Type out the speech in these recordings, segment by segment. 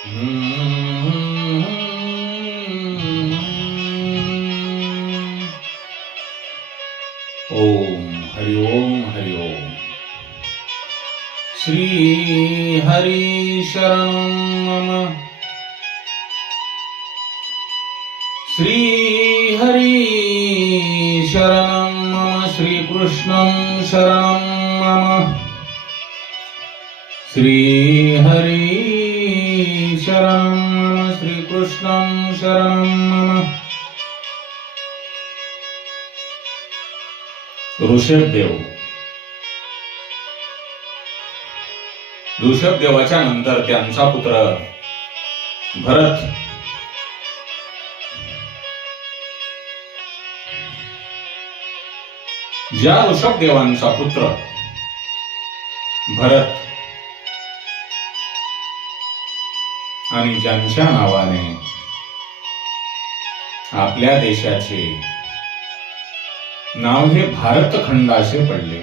ओम हरि ओम हरि ओम. श्री हरि शरणं मम. श्री हरि शरणं मम. श्री कृष्णं शरणं मम. श्री हरि शरणं मम. श्री कृष्णं शरणं मम. ऋषभदेव. ऋषभदेवाच्या नंतर त्यांचा पुत्र भरत ज्या ऋषभदेवांचा पुत्र भरत आणि ज्यांच्या नावाने आपल्या देशाचे नाव हे भारतखंड असे पडले,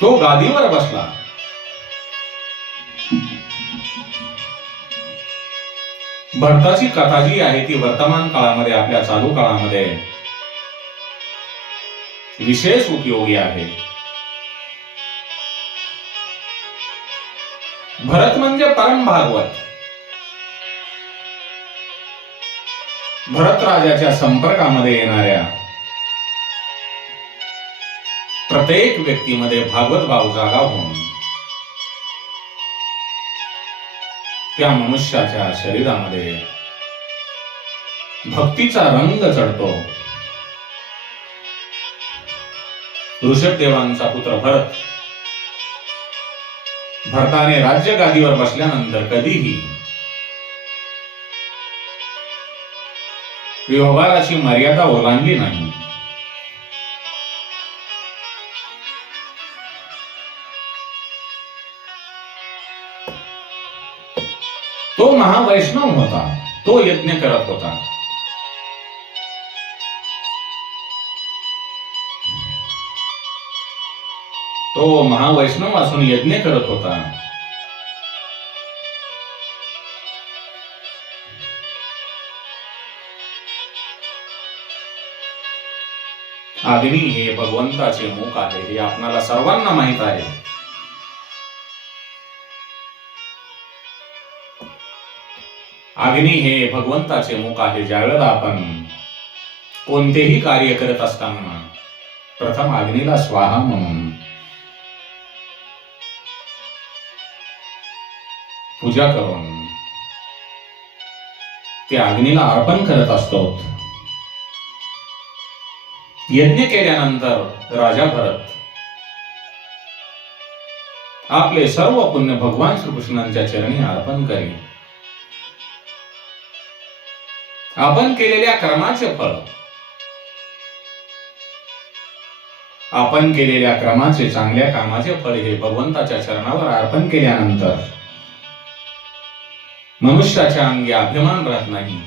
तो गादीवर बसला. भरताची कथा जी आहे ती वर्तमान काळामध्ये, आपल्या चालू काळामध्ये विशेष उपयोगी आहे. भरत म्हणजे परम भागवत. भरत राजाच्या संपर्कामध्ये येणाऱ्या प्रत्येक व्यक्तीमध्ये भागवत भाव जागा होऊन त्या मनुष्याच्या शरीरामध्ये भक्तीचा रंग चढतो. ऋषभदेवांचा पुत्र भरत, भरताने राज्य गादीवर बसल्यानंतर कधीही व्यवहाराची मर्यादा ओलांडली नाही. तो महावैष्णव होता. तो यज्ञ करत होता. तो महावैष्णव असून यज्ञ करत होता. अग्नी हे भगवंताचे मुख आहे, हे आपणाला सर्वांना माहित आहे. अग्नी हे भगवंताचे मुख आहे. ज्यावेळेला आपण कोणतेही कार्य करत असताना प्रथम अग्नीला स्वाहा म्हणून पूजा करून त्या अग्नीला अर्पण करत असतो. यज्ञ केल्यानंतर राजा भरत आपले सर्व पुण्य भगवान श्रीकृष्णांच्या चरणी अर्पण करी. आपण केलेल्या कर्माचे फळ, आपण केलेल्या कर्माचे, चांगल्या कामाचे फळ हे भगवंताच्या चरणावर अर्पण केल्यानंतर मनुष्याच्या अंगी अभिमान राहत नाही.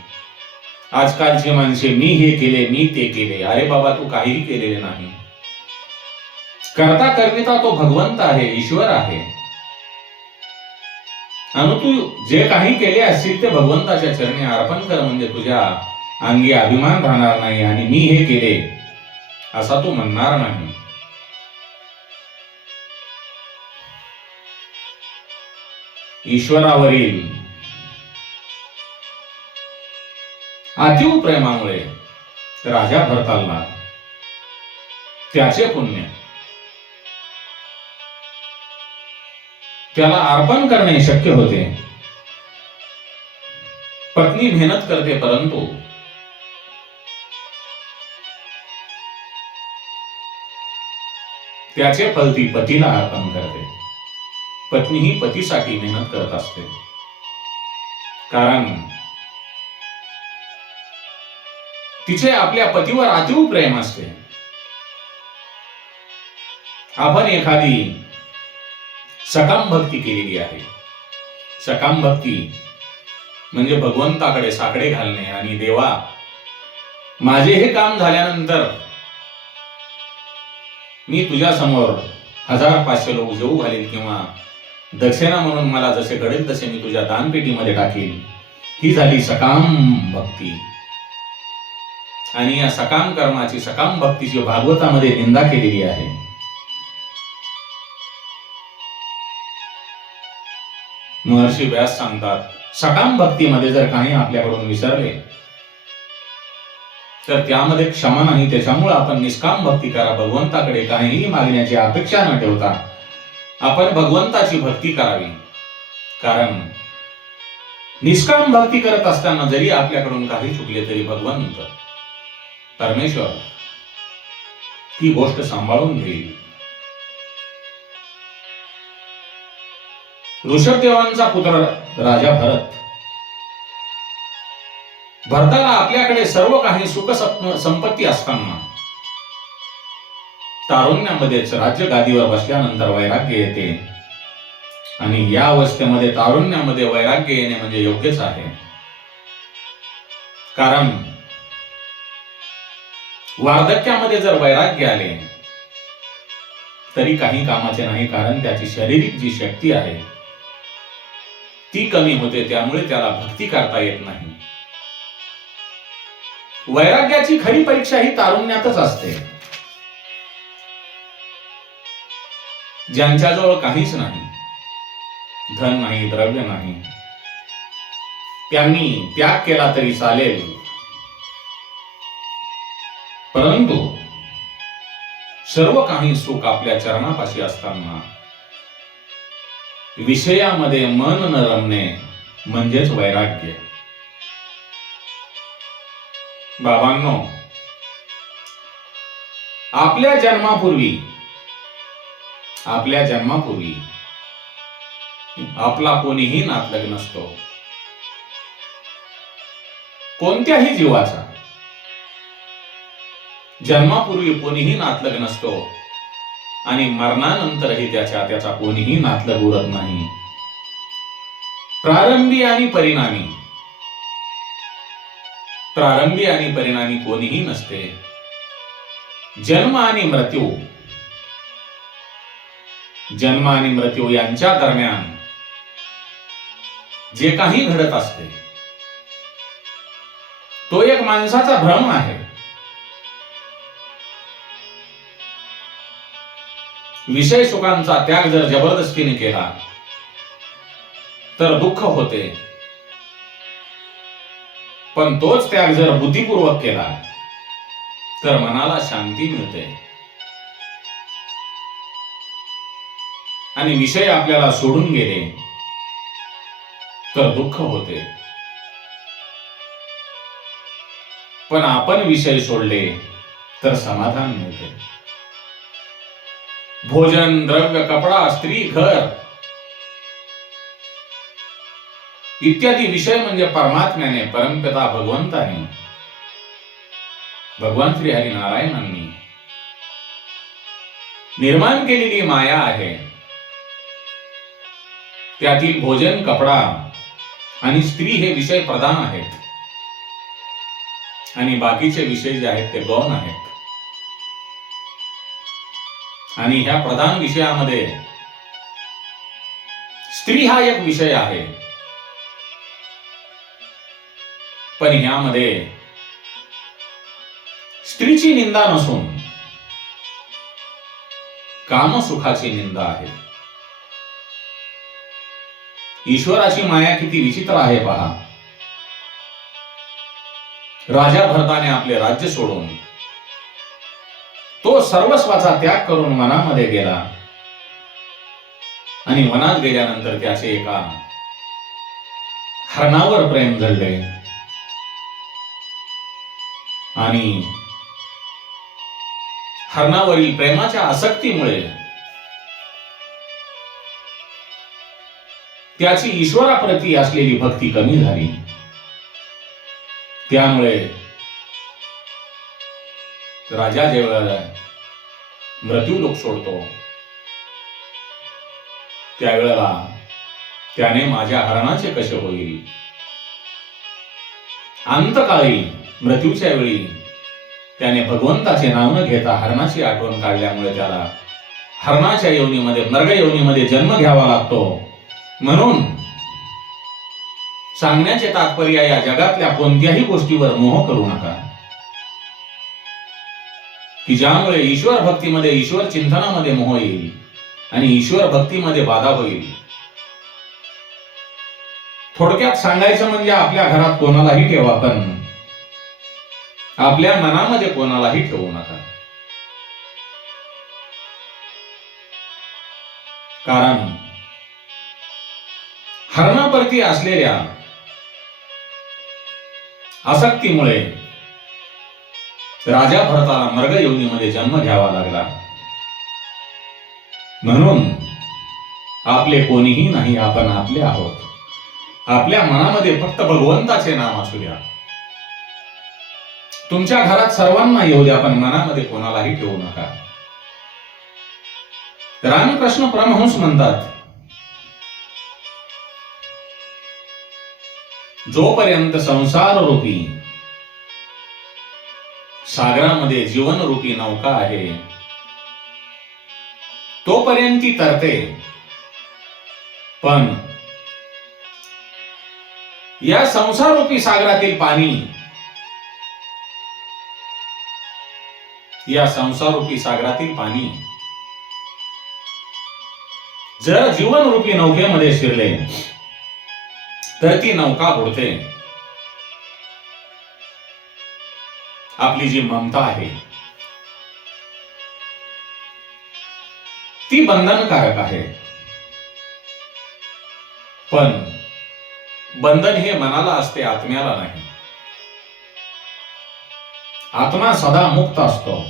आजकालची माणसे मी हे केले, मी ते केले. अरे बाबा, तू काहीही केलेले नाही. करता करविता तो भगवंत आहे, ईश्वर आहे. आणि तू जे काही केले असतील ते भगवंताच्या चरणी अर्पण कर, म्हणजे तुझ्या अंगी अभिमान राहणार नाही आणि मी हे केले असा तू म्हणणार नाही. ईश्वरावरील अतीव प्रेमामुळे राजा भरताला त्याचे पुण्य त्याला अर्पण करणे शक्य होते. पत्नी मेहनत करते, परंतु त्याचे फल ती पतीला अर्पण करते. पत्नी ही पतीसाठी मेहनत करत असते, कारण तिचे आपल्या पतीवर अतीव प्रेम असते. आपण एखादी सकाम भक्ती केलेली आहे. सकाम भक्ती म्हणजे भगवंताकडे साकडे घालणे आणि देवा, माझे हे काम झाल्यानंतर मी तुझ्या समोर 1500 लोक जेऊ घालील किंवा दक्षिणा म्हणून मला जसे घडेल तसे मी तुझ्या दानपेटीमध्ये टाकील. ही झाली सकाम भक्ती. आणि या सकाम कर्माची, सकाम भक्तीची भागवतामध्ये निंदा केलेली आहे. महर्षी व्यास सांगतात, सकाम भक्तीमध्ये जर काही आपल्याकडून विसरले तर त्यामध्ये क्षमा नाही. त्याच्यामुळे आपण निष्काम भक्ती करा. भगवंताकडे काहीही मागण्याची अपेक्षा न ठेवता आपण भगवंताची भक्ती करावी. कारण निष्काम भक्ती करत असताना जरी आपल्याकडून काही चुकले तरी भगवंत परमेश्वर ती गोष्ट सांभाळून घेईल. ऋषभदेवांचा पुत्र राजा भरताला आपल्याकडे सर्व काही सुख संपत्ती असताना तारुण्यामध्येच राज्य गादीवर बसल्यानंतर वैराग्य येते. आणि या अवस्थेमध्ये तारुण्यामध्ये वैराग्य येणे म्हणजे योग्यच आहे. कारण वार्धक्यामध्ये जर वैराग्य आले तरी काही कामाचे नाही. कारण त्याची शारीरिक जी शक्ती आहे ती कमी होते. त्यामुळे त्याला भक्ती करता येत नाही. वैराग्याची खरी परीक्षा ही तारुण्यातच असते. ज्यांच्याजवळ काहीच नाही, धन नाही, द्रव्य नाही, त्यांनी त्याग केला तरी चालेल. परंतु सर्व काही सुख आपल्या चरणापाशी असताना विषयामध्ये मन न रमणे म्हणजेच वैराग्य. बाबांनो, आपल्या जन्मापूर्वी आपला कोणीही नातलग नसतो. कोणत्याही जीवाचा जन्मापूर्वी कोणीही नातलग नसतो आणि मरणानंतरही त्याचा कोणीही नातलग उरत नाही. प्रारंभी आणि परिणामी कोणीही नसते. जन्म आणि मृत्यू यांच्या दरम्यान जे काही घडत असते तो एक माणसाचा भ्रम आहे. विषय सुखांचा त्याग जर जबरदस्तीने केला तर दुःख होते. पण तोच त्याग जर बुद्धिपूर्वक केला तर मनाला शांती मिळते. आणि विषय आपल्याला सोडून गेले तर दुःख होते. पण आपण विषय सोडले तर समाधान मिळते. भोजन, द्रव्य, कपडा, स्त्री, घर इत्यादी विषय म्हणजे परमात्म्याने, परमपिता भगवंताने, भगवान श्री हरी नारायणांनी निर्माण केलेली माया आहे. त्यातील भोजन, कपडा आणि स्त्री हे विषय प्रधान आहेत आणि बाकीचे विषय जे आहेत ते गौण आहेत. आणि ह्या प्रधान विषयामध्ये स्त्री हा एक विषय आहे. पण ह्यामध्ये स्त्रीची निंदा नसून कामसुखाची निंदा आहे. ईश्वराची माया किती विचित्र आहे पहा. राजा भरताने आपले राज्य सोडून तो सर्वस्वाचा त्याग करून वनामध्ये गेला आणि वनात गेल्यानंतर त्याचे एका हरणावर प्रेम जडले आणि हरणावरील प्रेमाच्या आसक्तीमुळे त्याची ईश्वराप्रती असलेली भक्ती कमी झाली. त्यामुळे राजा जेव्हा मृत्यूलोक सोडतो त्यावेळेला त्याने माझ्या हरणाचे कसे होईल. अंतकाळी मृत्यूच्या वेळी त्याने भगवंताचे नाव न घेता हरणाची आठवण काढल्यामुळे त्याला हरणाच्या योनीमध्ये, मृग योनीमध्ये जन्म घ्यावा लागतो. म्हणून सांगण्याचे तात्पर्य, या जगातल्या कोणत्याही गोष्टीवर मोह करू नका, की ज्यामुळे ईश्वर भक्तीमध्ये, ईश्वर चिंतनामध्ये मोह येईल आणि ईश्वर भक्तीमध्ये बाधा होईल. थोडक्यात सांगायचं म्हणजे आपल्या घरात कोणालाही ठेवा, पण आपल्या मनामध्ये कोणालाही ठेवू नका. कारण हरणाप्रती असलेल्या आसक्तीमुळे राजा भरताला मृग योनीमध्ये जन्म घ्यावा लागला. म्हणून आपले कोणीही नाही, आपण आपले आहोत. आपल्या मनामध्ये फक्त भगवंताचे नाम असू द्या. तुमच्या घरात सर्वांना येऊ द्या, पण मनामध्ये कोणालाही ठेवू नका. रामकृष्ण परमहंस म्हणतात, जोपर्यंत संसार रूपी सागरामध्ये जीवन रूपी नौका आहे, तोपर्यंत ती तरते. पण या संसार रूपी सागरातील पाणी, या संसार रूपी सागरातील पाणी जर जीवन रूपी नौकेमध्ये शिरले तर ती नौका बुडते. आपली जी ममता आहे ती बंधनकारक आहे. पण बंधन हे मनाला असते, आत्म्याला नाही. आत्मा सदा मुक्त असतो.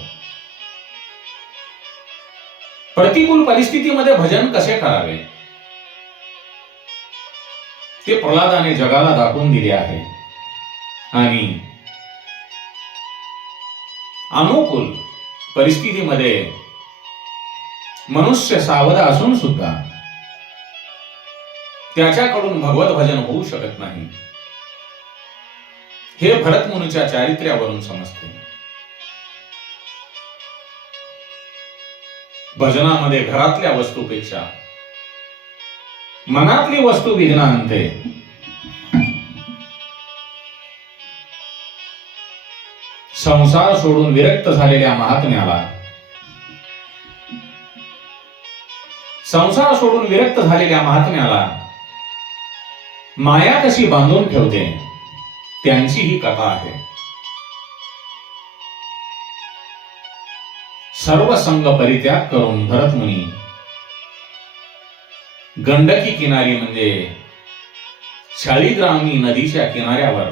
प्रतिकूल परिस्थितीमध्ये भजन कसे करावे ते प्रल्हादाने जगाला दाखवून दिले आहे. आणि अनुकूल परिस्थितीमध्ये मनुष्य सावध असून सुद्धा त्याच्याकडून भगवत भजन होऊ शकत नाही, हे भरतमुनीच्या चारित्र्यावरून समजते. भजनामध्ये घरातल्या वस्तूपेक्षा मनातली वस्तू विघ्न आणते. संसार सोडून विरक्त झालेल्या महात्म्याला, संसार सोडून विरक्त झालेल्या महात्म्याला माया कशी बांधून ठेवते त्यांची ही कथा आहे. सर्व संग परित्याग करून भरतमुनी गंडकी किनारी म्हणजे शाळीग्रामी नदीच्या किनाऱ्यावर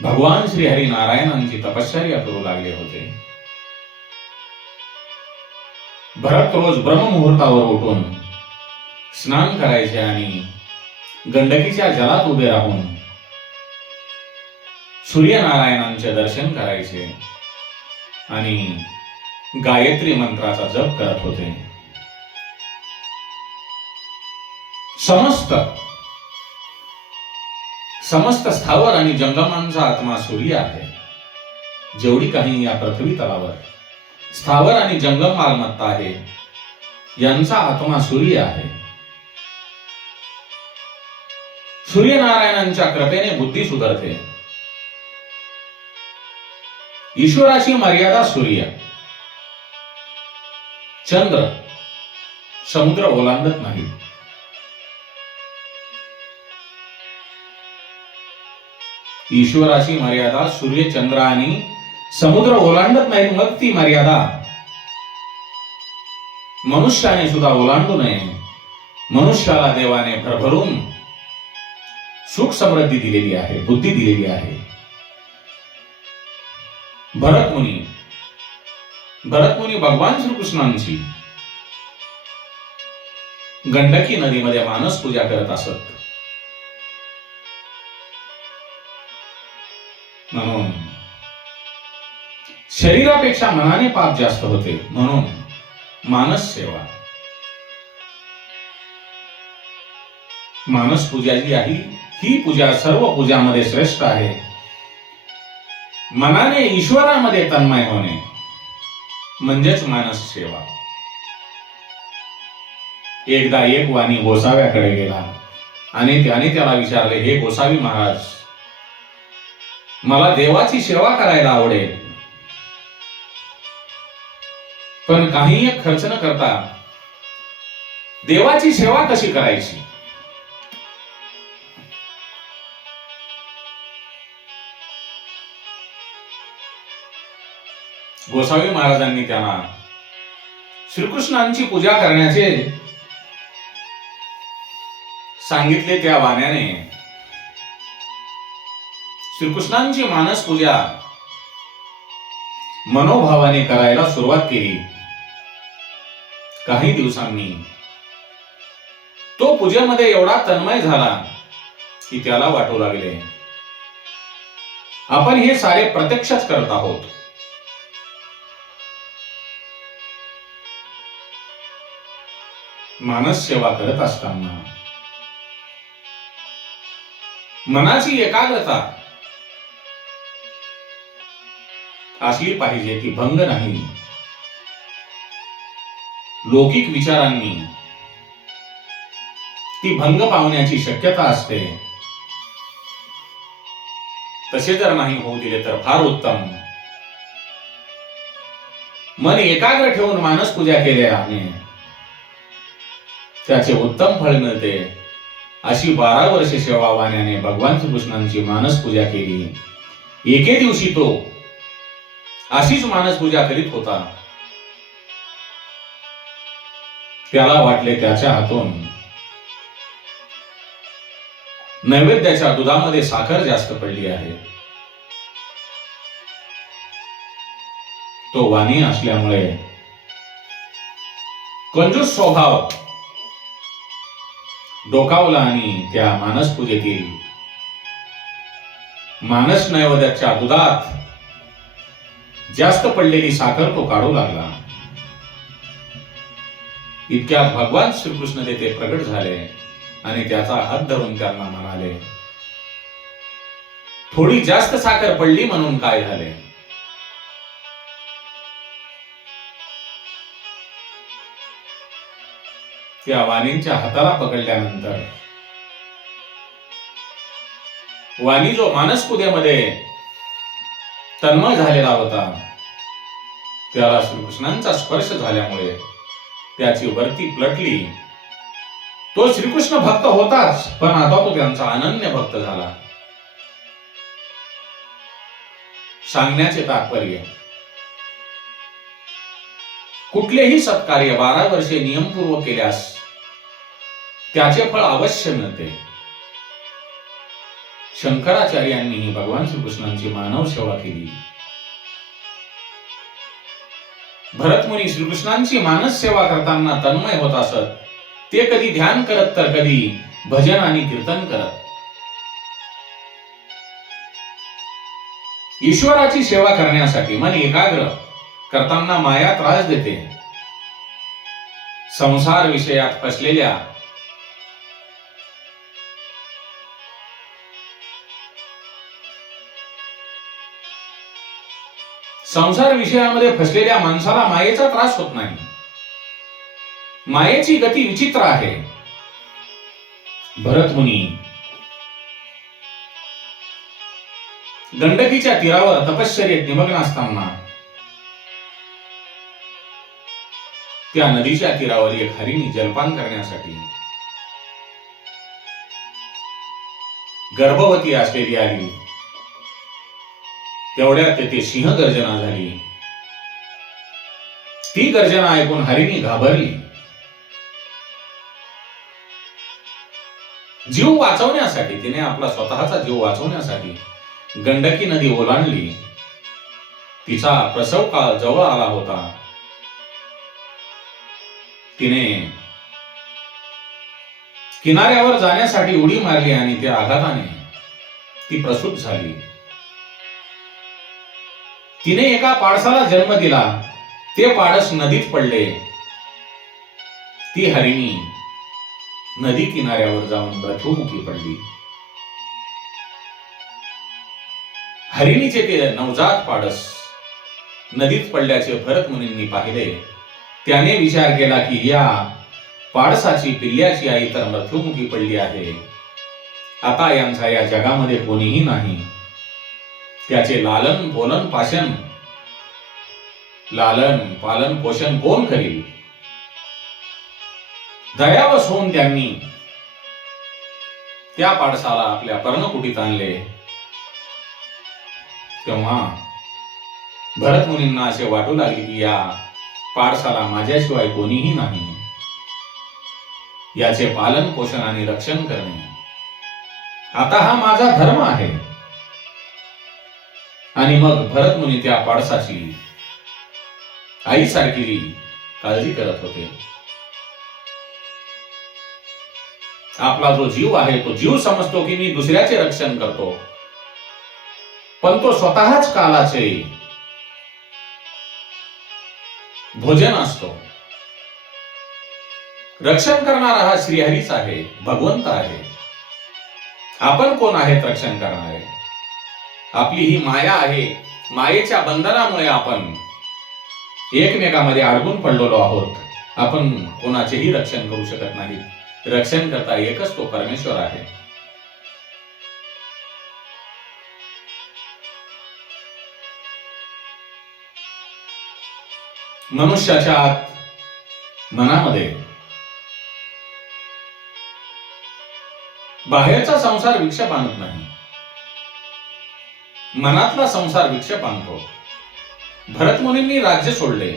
भगवान श्री हरी नारायणांची तपश्चर्या करू लागले होते. भरत रोज ब्रह्ममुहूर्तावर उठून स्नान करायचे आणि गंडकीच्या जलात उभे राहून सूर्यनारायणांचे दर्शन करायचे आणि गायत्री मंत्राचा जप करत होते. समस्त स्थावर आणि जंगमांचा आत्मा सूर्य आहे. जेवढी काही या पृथ्वी तलावर स्थावर आणि जंगम मालमत्ता आहे यांचा आत्मा सूर्य आहे. सूर्यनारायणांच्या कृपेने बुद्धी सुधारते. ईश्वराची मर्यादा सूर्य, चंद्र समुद्र ओलांडत नाही. ईश्वराची मर्यादा सूर्य, चंद्र आणि समुद्र ओलांडत नाही. मग ती मर्यादा मनुष्याने सुद्धा ओलांडू नये. मनुष्याला देवाने भरभरून सुख समृद्धी दिलेली आहे, बुद्धी दिलेली आहे. भरतमुनी भगवान श्रीकृष्णांची गंडकी नदीमध्ये मानस पूजा करत असत. म्हणून शरीरापेक्षा मनाने पाप जास्त होते. म्हणून मानस सेवा, मानस पूजा जी आहे ही पूजा सर्व पूजामध्ये श्रेष्ठ आहे. मनाने ईश्वरामध्ये तन्मय होणे, म्हणजेच मानस सेवा. एकदा एक वाणी गोसाव्याकडे गेला आणि त्याने त्याला विचारले, हे गोसावी महाराज, मला देवाची सेवा करायला आवडेल, पण काही एक खर्च न करता देवाची सेवा कशी करायची? गोसावी महाराजांनी त्यांना श्रीकृष्णांची पूजा करण्याचे सांगितले. त्या वाण्याने श्रीकृष्णांची मानस पूजा मनोभावाने करायला सुरुवात केली. काही दिवसांनी तो पूजेमध्ये एवढा तन्मय झाला की त्याला वाटू लागले, आपण हे सारे प्रत्यक्षच करत आहोत. मानस सेवा करत असताना मनाची एकाग्रता असली पाहिजे, ती भंग नाही. लौकिक विचारांनी ती भंग पावण्याची शक्यता असते. तसे जर नाही होऊ दिले तर फार उत्तम. मन एकाग्र ठेवून मानस पूजा केल्याने त्याचे उत्तम फळ मिळते. अशी 12 वर्षे सेवा वाण्याने भगवान श्रीकृष्णांची मानस पूजा केली. एके दिवशी तो अशीच मानस पूजा करीत होता. त्याला वाटले त्याच्या हातून नैवेद्याच्या दुधामध्ये साखर जास्त पडली आहे. तो वाणी असल्यामुळे कंजूस स्वभाव डोकावला आणि त्या मानस पूजेतील मानस नैवेद्याच्या दुधात जास्त पडलेली साखर तो काढू लागला. इतक्यात भगवान श्रीकृष्ण तेथे प्रगट झाले आणि त्याचा हात धरून त्यांना म्हणाले, थोडी जास्त साखर पडली म्हणून काय झाले? त्या वाणींच्या हाताला पकडल्यानंतर वाणी जो मानस पूजेमध्ये तन्मय झालेला होता, त्याला श्रीकृष्णांचा स्पर्श झाल्यामुळे त्याची वरती प्लटली. तो श्रीकृष्ण भक्त होताच, पण आता तो त्यांचा अनन्य भक्त झाला. सांगण्याचे तात्पर्य, कुठलेही सत्कार्य 12 वर्षे नियमपूर्वक केल्यास त्याचे फळ अवश्य मिळते. शंकराचार्यांनीही भगवान श्रीकृष्णांची मानव सेवा केली. भरतमुनी श्रीकृष्णांची मानस सेवा करताना तन्मय होत असत. ते कधी ध्यान करत तर कधी भजन आणि कीर्तन करत. ईश्वराची सेवा करण्यासाठी मन एकाग्र करताना माया त्रास देते. संसार विषयात फसलेल्या संसार विषयामध्ये फसलेल्या माणसाला मायेचा त्रास होत नाही. मायेची गती विचित्र आहे. भरतमुनी गंडकीच्या तीरावर तपश्चर्येत निमग्न असताना त्या नदीच्या तीरावर एक हरिणी जलपान करण्यासाठी गर्भवती असलेली आली. तेवढ्यात तेथे सिंह गर्जना झाली. ती गर्जना ऐकून हरिणी घाबरली. जीव वाचवण्यासाठी तिने आपला स्वतःचा जीव वाचवण्यासाठी गंडकी नदी ओलांडली. तिचा प्रसव काळ जवळ आला होता. तिने किनाऱ्यावर जाण्यासाठी उडी मारली आणि त्या आघाताने ती प्रसूत झाली. तिने एका पाडसाला जन्म दिला. ते पाडस नदीत पडले. ती हरिणी नदी किनाऱ्यावर जाऊन मृत्युमुखी पडली. हरिणीचे ते नवजात पाडस नदीत पडल्याचे भरत मुनींनी पाहिले. त्याने विचार केला की या पाडसाची पिल्ल्याची आई तर मृत्युमुखी पडली आहे. आता यांचा या जगामध्ये कोणीही नाही. त्याचे लालन पालन पोषण कोण करील? दयावश होऊन त्यांनी त्या पाडसाला आपल्या पर्णकुटीत आणले. तेव्हा भरत मुनींना असे वाटू लागले की या पाडसाला माझ्याशिवाय कोणीही नाही. याचे पालन पोषण आणि रक्षण करणे आता हा माझा धर्म आहे. आणि मग भरत मुनी त्या पाडसाची आईसारखी काळजी करत होते. आपला जो जीव आहे तो जीव समजतो की मी दुसऱ्याचे रक्षण करतो, पण तो स्वतःच कालाचे भोजन असतो. रक्षण करणारा हा श्रीहरीच आहे, भगवंत आहे. आपण कोण आहेत रक्षण करणारे? आपली ही माया आहे. मायेच्या बंधनामुळे आपण एकमेकांमध्ये अडकून पडलेलो आहोत. आपण कोणाचेही रक्षण करू शकत नाही. रक्षण करता एकच तो परमेश्वर आहे. मनुष्याच्या आत मनामध्ये बाहेरचा संसार विक्षेप आणत नाही, मनातला संसार विक्षेप आणतो. भरत मुनींनी राज्य सोडले,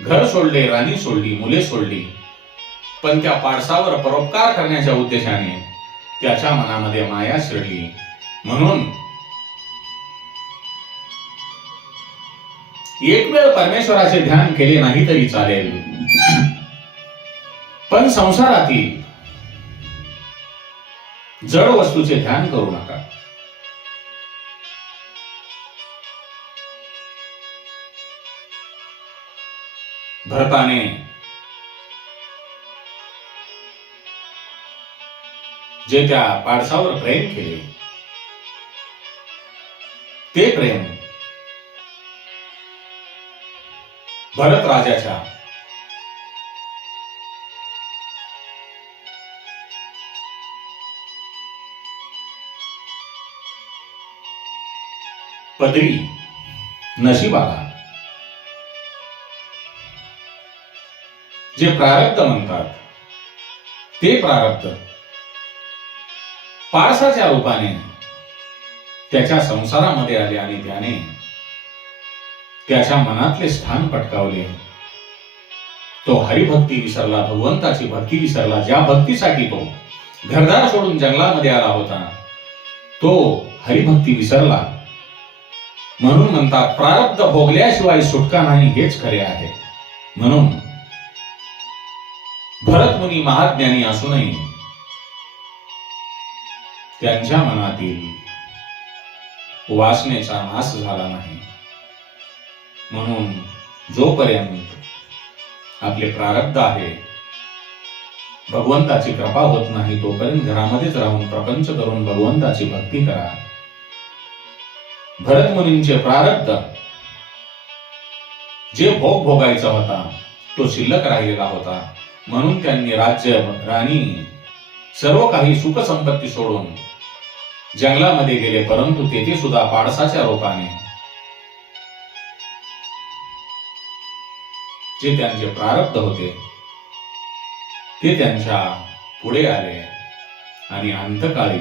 घर सोडले, राणी सोडली, मुले सोडली, पण त्या पाडसावर परोपकार करण्याच्या उद्देशाने त्याच्या मनामध्ये माया शिरली. म्हणून एक वेळ परमेश्वराचे ध्यान केले नाही तरी चालेल, पण संसारातील जड वस्तूचे ध्यान करू नका. भरताने जे त्या पाडसावर प्रेम केले ते प्रेम भरत राजाच्या पदरी नशिबाला जे प्रारब्ध म्हणतात ते प्रारब्ध पाडसाच्या रूपाने त्याच्या संसारामध्ये आले आणि त्याने त्याच्या मनातले स्थान पटकावले. तो हरिभक्ती विसरला, भगवंताची भक्ती विसरला. ज्या भक्तीसाठी तो घरदार सोडून जंगलामध्ये आला होता तो हरिभक्ती विसरला. म्हणून म्हणतात प्रारब्ध भोगल्याशिवाय सुटका नाही, हेच खरे आहे. म्हणून भरत मुनी महाज्ञानी असूनही त्यांच्या मनातील वासनेचा नाश झाला नाही. म्हणून जोपर्यंत आपले प्रारब्ध आहे, भगवंताची कृपा होत नाही, तोपर्यंत घरामध्येच राहून प्रपंच करून भगवंताची भक्ती करा. भरत मुनींचे प्रारब्ध जे भोग भोगायचा होता तो शिल्लक राहिलेला होता. म्हणून त्यांनी राज्य, राणी, सर्व काही सुख संपत्ती सोडून जंगलामध्ये गेले. परंतु तेथे सुद्धा पाडसाच्या रूपाने जे त्यांचे प्रारब्ध होते ते त्यांच्या पुढे आले आणि अंतकाळी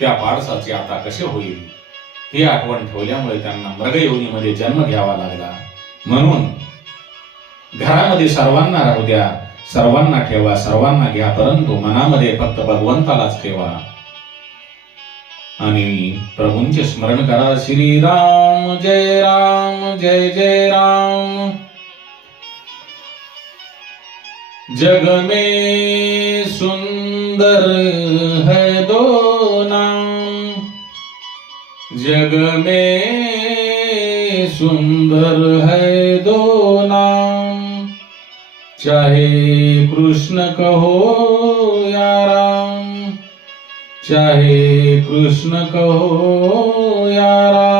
त्या पाडसाचे आता कसे होईल हे आठवण ठेवल्यामुळे त्यांना मृगयोनीमध्ये जन्म घ्यावा लागला. म्हणून घरामध्ये सर्वांना राहू द्या, सर्वांना ठेवा, सर्वांना घ्या, परंतु मनामध्ये फक्त भगवंतालाच ठेवा आणि प्रभूंचे स्मरण करा. श्री राम जय राम जय जय राम. जग में सुंदर है दो नाम, जग में सुंदर है दो नाम, चाहे कृष्ण कहो या राम, चाहे कृष्ण कहो या राम।